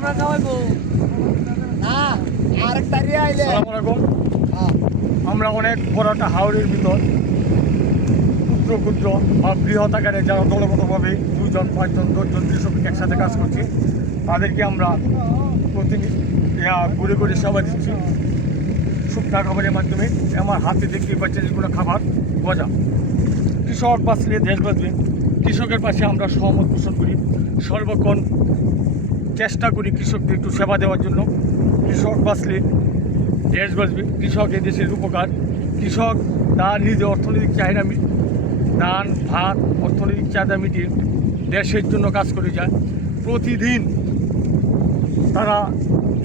আমরা খাওয়াইবো না আরেকটা রে আইলে আসসালামু আলাইকুম। আমরা অনেক বড় একটা হাওড়ের ভিতর ক্ষুদ্র ক্ষুদ্র বা বৃহৎ আকারে যারা দলগতভাবে 2 জন 5 জন 10 জন কৃষক একসাথে কাজ করছি, তাদেরকে আমরা ঘুরে ঘুরে সেবা দিচ্ছি শুকনা খাবারের মাধ্যমে। আমার হাতে দেখতে পাচ্ছেন এগুলো খাবার গজা। কৃষক বাঁচলে দেশ বাঁচবে, কৃষকের পাশে আমরা সহমত পোষণ করি, সর্বক্ষণ চেষ্টা করি কৃষকদের একটু সেবা দেওয়ার জন্য। কৃষক বাঁচলে দেশ বাঁচবে, কৃষক এই দেশের উপকার। কৃষক তার নিজে অর্থনৈতিক চাহিদা ধান ভাত অর্থনৈতিক চাহিদা মিটিয়ে দেশের জন্য কাজ করে যায় প্রতিদিন। তারা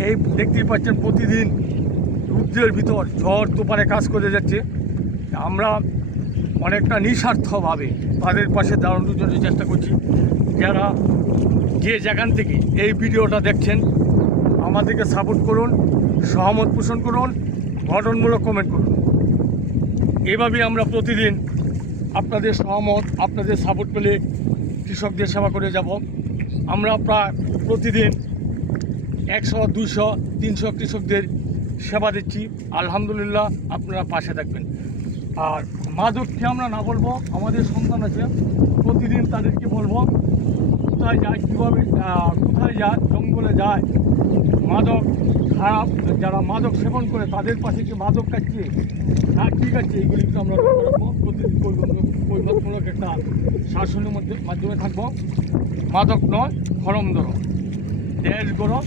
এই দেখতেই পাচ্ছেন প্রতিদিন রুদ্রের ভিতর ঝড় তুফানে কাজ করে যাচ্ছে। আমরা অনেকটা নিঃস্বার্থভাবে তাদের পাশে দাঁড়ানোর জন্য চেষ্টা করছি। যারা যে যেখান থেকে এই ভিডিওটা দেখছেন আমাদেরকে সাপোর্ট করুন, সহমত পোষণ করুন, গঠনমূলক কমেন্ট করুন। এভাবেই আমরা প্রতিদিন আপনাদের সহমত, আপনাদের সাপোর্ট পেলে কৃষকদের সেবা করে যাব। আমরা প্রায় প্রতিদিন 100, 200, 300 কৃষকদের সেবা দিচ্ছি। আলহামদুলিল্লাহ, আপনারা পাশে থাকবেন। আর মাদককে আমরা না বলবো, আমাদের সন্তান আছে, প্রতিদিন তাদেরকে বলবো কোথায় যায়, কীভাবে কোথায় যায়, জঙ্গলে যায়, মাদক খারাপ, যারা মাদক সেবন করে তাদের পাশে কি মাদক কাটছে না ঠিক আছে, এইগুলি কিন্তু আমরা লক্ষ্য রাখবো। প্রতিদিন পরিবর্তনমূলক একটা শাসনের মাধ্যমে থাকবো। মাদক নয়, খরম ধরো, দেশ গড়ো,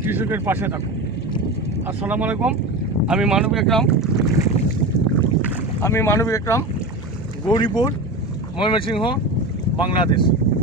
কৃষকের পাশে থাকো। আসসালামু আলাইকুম। আমি মানবিক একরাম, গৌরীপুর, ময়মনসিংহ, বাংলাদেশ।